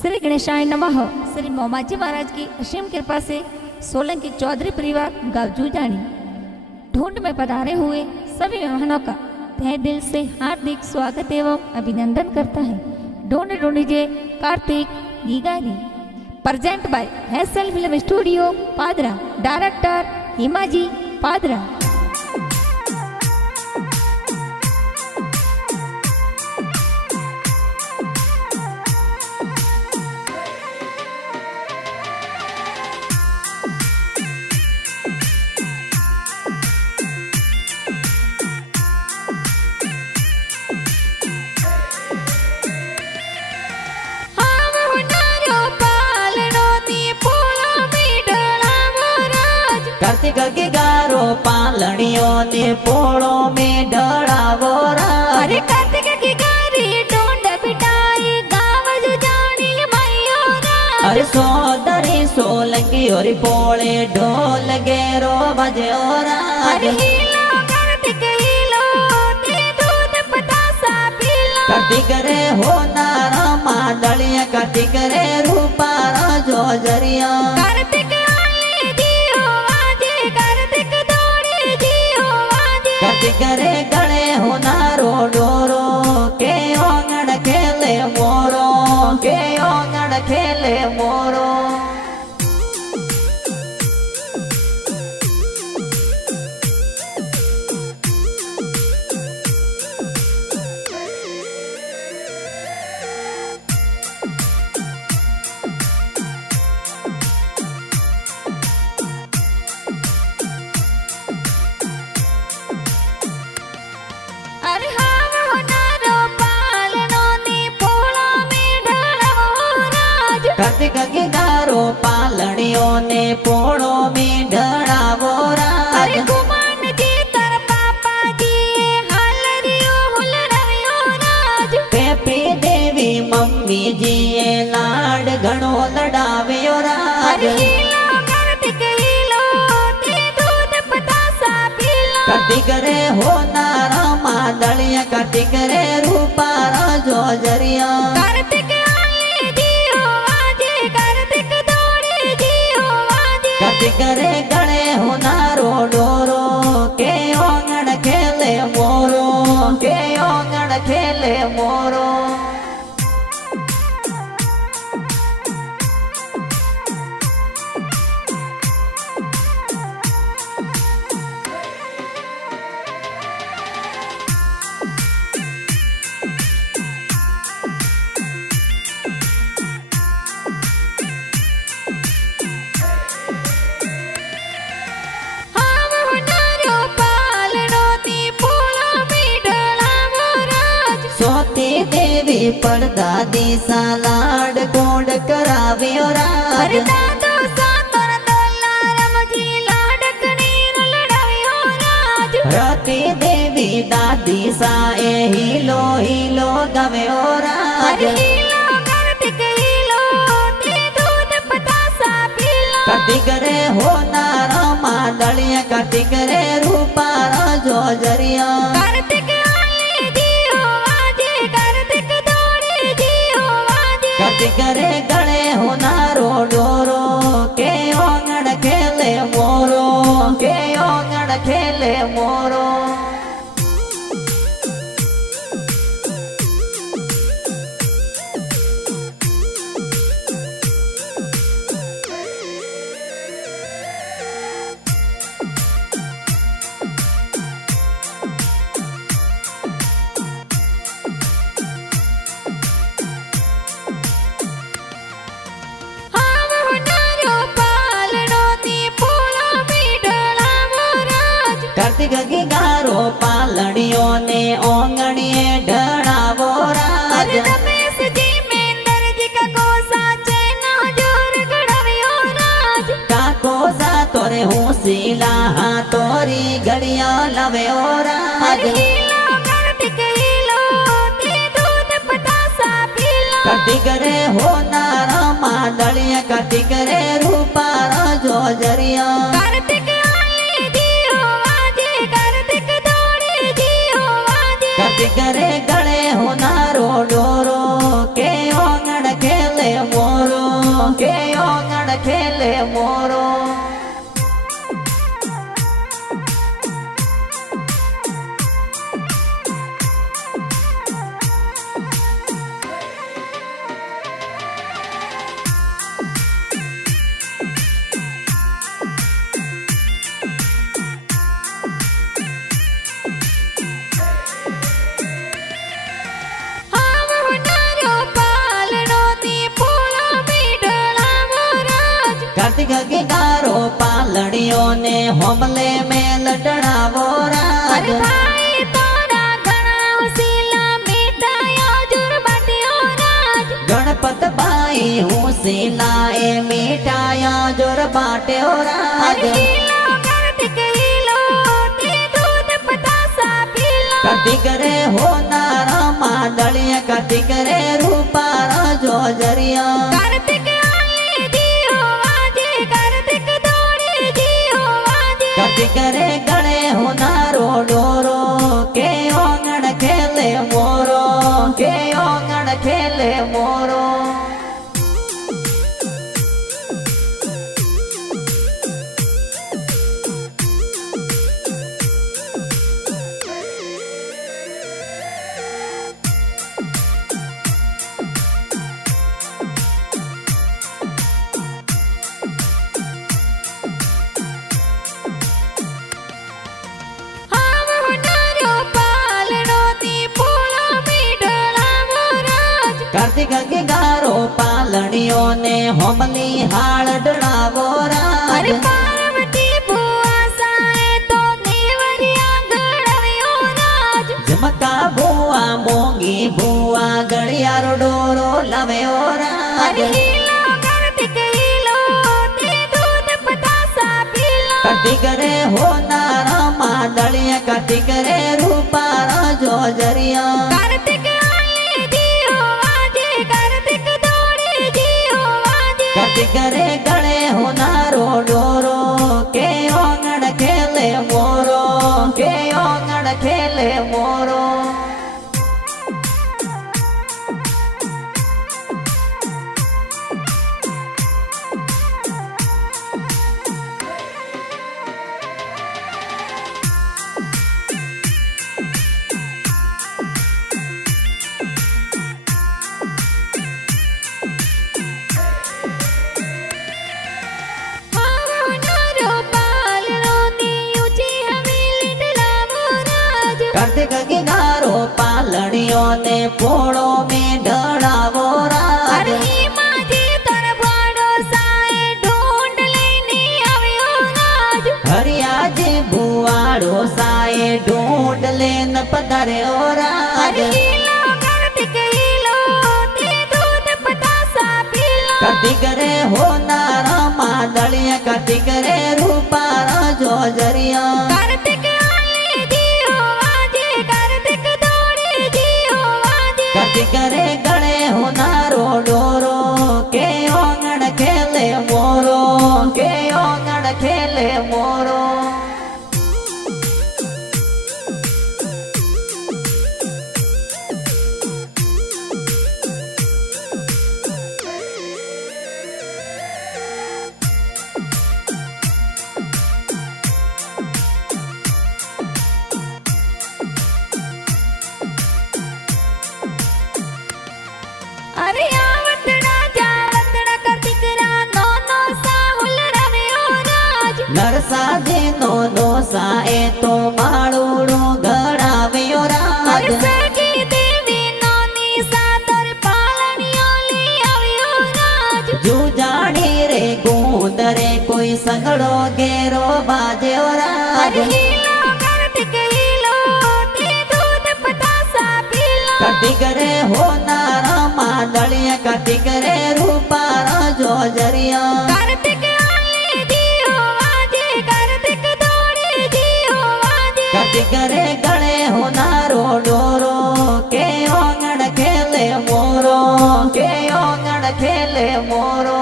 श्री गणेशाय नमः। श्री मोमाजी महाराज की असीम कृपा से सोलंकी चौधरी परिवार गावजू जानी ढूंढ में पधारे हुए सभी मेहमानों का तहे दिल से हार्दिक स्वागत एवं अभिनंदन करता है। ढूंढ ढूंढिए कार्तिक गीगारी प्रेजेंट बाय हैसल फिल्म स्टूडियो पादरा, डायरेक्टर हिमाजी पादरा। कार्तिक के गारो पालनियों ने पोड़ो में ढड़ावो राज। अरे कार्तिक की गारी ढूंढ बिटाई गावज जानी मैयो राज। अरे सोदरी सोलंकी और पोड़े ढोल गेरो बजे राज। अरे हीलो कार्तिक हीलो ते दूध पतासा पीलो। कार्तिक रे हो नारा मादलिया, कार्तिक रे रूपा जो जरिया। कार्तिक कार्तिक रे गणे होनारो डोरो के ओंगड़ खेले मोरो, के ओंगड़ खेले मोरो। कार्तिक के गारो पालनियों ने पोड़ो में ढड़ावो राज। अरे गुमान जी तर पापा जी हालरियो हुलरवियो राज। पेपी देवी मम्मी जी लाड घणो लड़ावियो राज। अरे हीलो कार्तिक हीलो ते दूध पतासा पीलो। कार्तिक रे हो नारा मादलिया, कार्तिक रे रूपा जो जरिया। कार्तिक कार्तिक रे गणे होनारो डोरो के ओंगड़ खेले मोरो, के ओंगड़ खेले मोरो। देवी पर्दा दिशा लाड कोड करावियो राज। अरे दादो सातर दलारम जी लाडकनी लड़ावियो राज। रति देवी दादी सा ए हीलो हीलो गवेयो राज। अरे हीलो कार्तिक हीलो ते दूध पतासा पीलो। कार्तिक रे हो नारा मादलिया, कार्तिक रे रूपा जो जरिया। कार्तिक रे गणे होनारो डोरो के ओंगड़ खेले मोरो, के ओंगड़ खेले मोरो। कार्तिक की गारो पालनियों ने ओंगड़िए ढड़ावो राज। रमेश जी मेंदर जी का कोसा चैना जोर गड़वियो राज। का कोसा तोरे हुसीला हाँ तोरी घड़िया लवेयो राज। हीलो कार्तिक हीलो ते दूध पतासा पीलो। कार्तिक रे हो नारा मादलिया, कार्तिक रे रूपा जो जरिया। कार्तिक रे गणे होनारो डोरो के ओंगड़ खेले કાર્તિક ગારો પાલણીઓ ને હોમલે મેલ ડણાવો રાજ અરે ભાઈ તારા ઘણા ઉસીલા મીઠાયો જુર બાટીઓ રાજ ગણપત ભાઈ હું સિલાએ મીઠાયા જોર બાટ્યો રાજ અરે હીલો કાર્તિક હીલો તે દૂધ પતાસા પીલો કાર્તિક રે હોનારા માદળિયા કાર્તિક રે રૂપારા જોજરિયા કાર્તિક આલે જીઓ વાજે કાર્તિક દોડે જીઓ વાજે કાર્તિક રે ગળે હોનારો ડોરો કે ઓંગણ ખેલે મોરો કે ઓંગણ ખેલે મોરો હાવ હોનારો પાલણો ની પોળો મીઠળાવો રાજ કાર્તિક ગારો પાલણીઓ ને હોમલી હાળ ડણાવો અરે રાજ પાર્વતી બુઆ સાએ તો દેવરિયા ગળવ્યો રાજ જમકા ભુવા મોંગી ભુવા ગળિયારો ડોરો લાવ્યો રાજ અરે હીલો કાર્તિક હીલો તે દૂધ પતાસા પીલો કાર્તિક રે હોનારા માદળિયા કાર્તિક રે રૂપારા જોજરિયા કાર્તિક આલે જીઓ વાજે કાર્તિક દોડે જીઓ વાજે કાર્તિક રે ગળે હોનારો ડોરો કે ઓંગણ ખેલે મોરો કે ઓંગણ ખેલે મોરો હાવ હોનારો પાલણો ની ઊંચી હવેલી ડલાવો રાજ કાર્તિક ગારો પાલણીઓ ને પોળો મેં ઢળાવો રાજ અરે હિમાજી તરફાડો સાએ ઢૂંઢ લઈને આવ્યો રાજ હરિયાજી ભુવાડો સાએ ઢૂંઢ લેન પધાર્યો રાજ અરે હીલો કાર્તિક હીલો તે દૂધ પતાસા પીલો કાર્તિક રે હોનારા માદળિયા કાર્તિક રે રૂપારા જોજરિયા કાર્તિક આલે જીઓ વાજે કાર્તિક દોડે જીઓ વાજે કાર્તિક રે ગળે હોનારો ડોરો કે ઓંગણ ખેલે મોરો કે ઓંગણ ખેલે મોરો અરે આવતડા જાવતડા કાર્તિક રા નો નો સાહુલ રવ્યો રાજ નરસાજે નો દોસા એ તો માળુડો ગળાવ્યો રાજ અરે સખી દેવી નો ની સાતર પાલણીઓ લઈ આવ્યો રાજ જુજાણી રે ગુંદરે કોઈ સંગડો ઘેરો બાજ્યો રાજ અરે હીલો કાર્તિક હીલો તે દૂધ પતાસા પીલો કાર્તિક રે હોનારા માદળિયા કાર્તિક રે રૂપારા જોજરિયા કાર્તિક આલે જીઓ વાજે કાર્તિક દોડે જીઓ વાજે કાર્તિક રે ગળે હોનારો ડોરો કે ઓંગણ ખેલે મોરો કે ઓંગણ ખેલે મોરો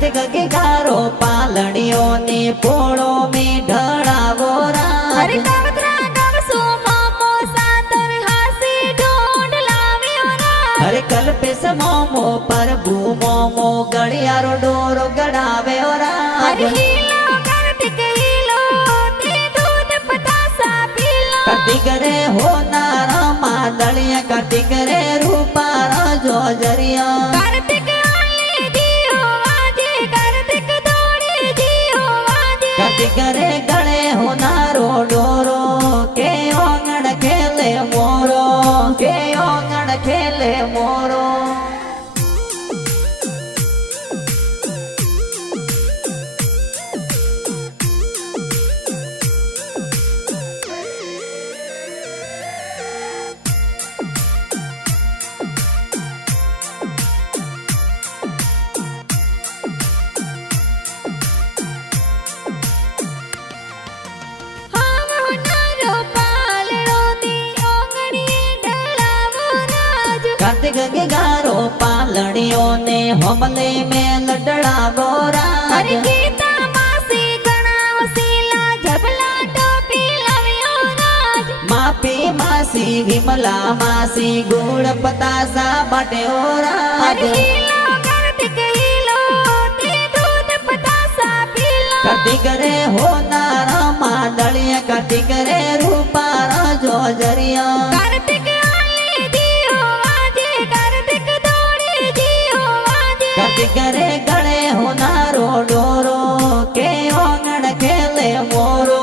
કાર્તિક ગારો પાલણીઓ ને પોળો મેં ઢળાવો અરે રાજ કાવતરા કાવસો મામો સાતર હાસી ઢોંઢ લાવ્યો રાજ અરે કલ્પેશ મોમો પ્રભુ મોમો ગળિયારો ડોરો ગડાવ્યો રાજ અરે હીલો कार्तिक रे होनार मादलिया कार्तिक रे रूपार जोजरिया कार्तिक आले जियो आजे कार्तिक दौड़े जियो आजे कार्तिक रे गले होनारो डोरो के ओंगण खेले मोरो के ओंगण खेले मोरो कार्तिक के गारो पालड़ियों ने हमले में लडड़ावो राज गीता मासी गणा वसीला झबला टोपी लवियो राज मापी मासी विमला मासी गुड़ पतासा बटे ओ राज हीलो कार्तिक हीलो ते दूध पतासा पीलो कार्तिक रे होनार मादलिया कार्तिक रे रूपार जोजरिया कार्तिक आले जियो आजे कार्तिक दौड़े जियो आजे कार्तिक रे गले होनारो डोरो के ओंगण खेले मोरो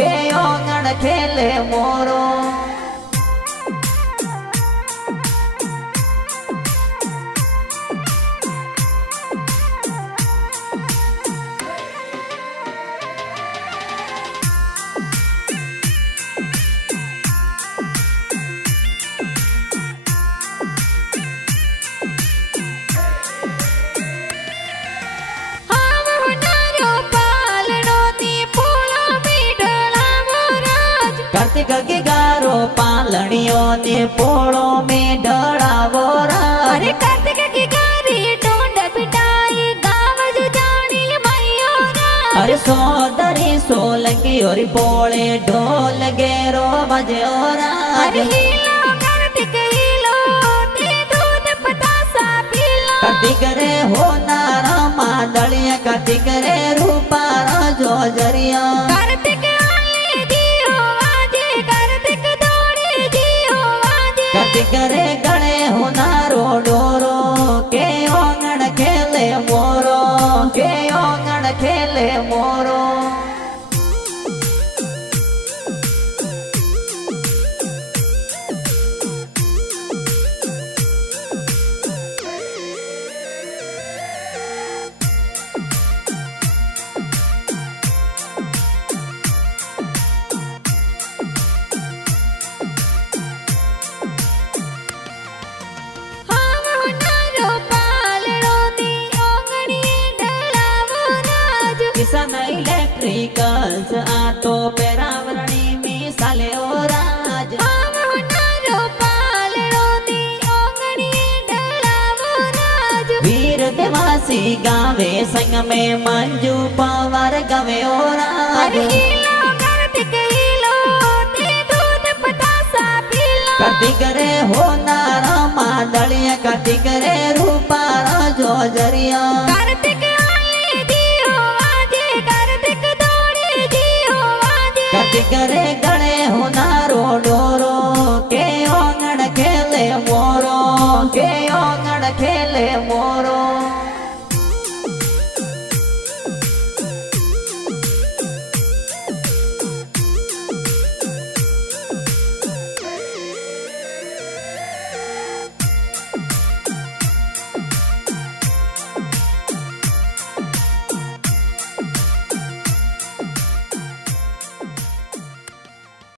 के ओंगण खेले मोरो कार्तिक के गारो पालड़ियों ने पोड़ो में डरावो राज अरे कार्तिक की गारी ढूंढ पिटाई गावज जानी मैयो राज अरे सोदरी सोलंकी और पोले ढोल गेरो बजे राज अरे हीलो कार्तिक हीलो ते दूध पतासा पीलो कार्तिक रे होनार मादलिया कार्तिक रे रूपार जोजरिया कार्तिक आले जियो आजे कार्तिक दौड़े जियो आजे कार्तिक रे गले होनारो डोरो के ओंगण खेले मोरो के ओंगण खेले मोरो किसान इलेक्ट्रिकल्स आटो पेरावरणी में साले ओ राज वीर देवासी गावे संग में मंजू पवार गवे ओ राज कार्तिक रे होनार मादलिया कार्तिक रे रूपार जोजरिया कार्तिक आले जियो आजे कार्तिक दौड़े जियो आजे कार्तिक रे गले होनारो डोरो के ओंगण खेले